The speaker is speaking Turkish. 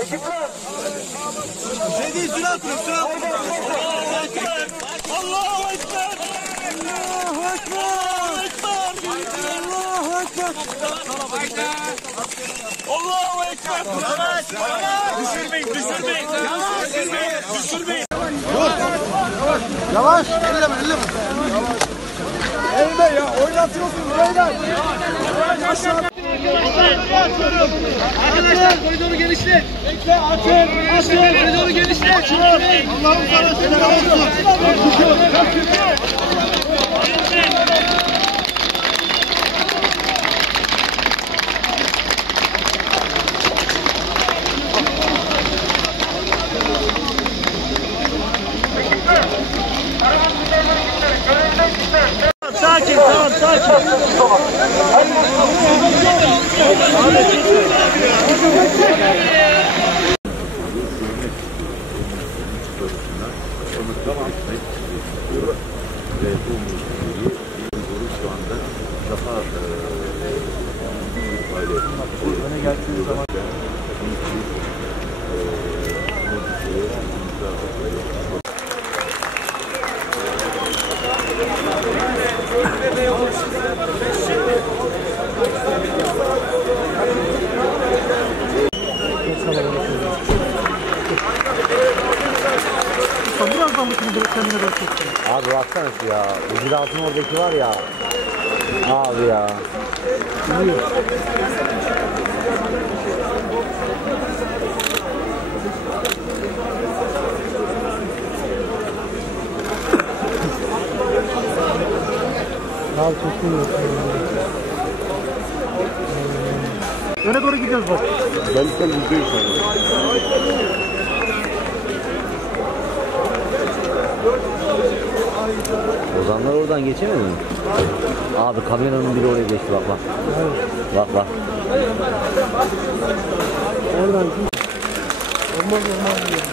Dedi üstüne atın, üstüne atın. Allahu Ekber! Allahu Ekber! Allahu Ekber! Allahu Ekber! Allahu Ekber! Yavaş! Düşürmeyin, düşürmeyin! Düşürmeyin, düşürmeyin! Dur! Yavaş! Elleme, elleme! Elme ya, oynatıyorsunuz beyler! Arkadaşlar koridoru genişlet. Bekle açın. Açın koridoru genişlet. Allah'ım sana selam olsun. Sakin, tamam, sakin. Tamam. Ve bu müziği şu anda daha öne geldiğiniz zaman Birazdan mı kendine bırakıyorsun? Abi baksana şu ya. Ziraatın oradaki var ya. Abi ya. Al çok öne doğru gidiyoruz bak. Ben buradayım sana. Ozanlar oradan geçemedi mi? Abi kameranın biri oraya geçti bak bak. Evet. Bak bak. Oradan git. Olmaz diyor. Hadi git.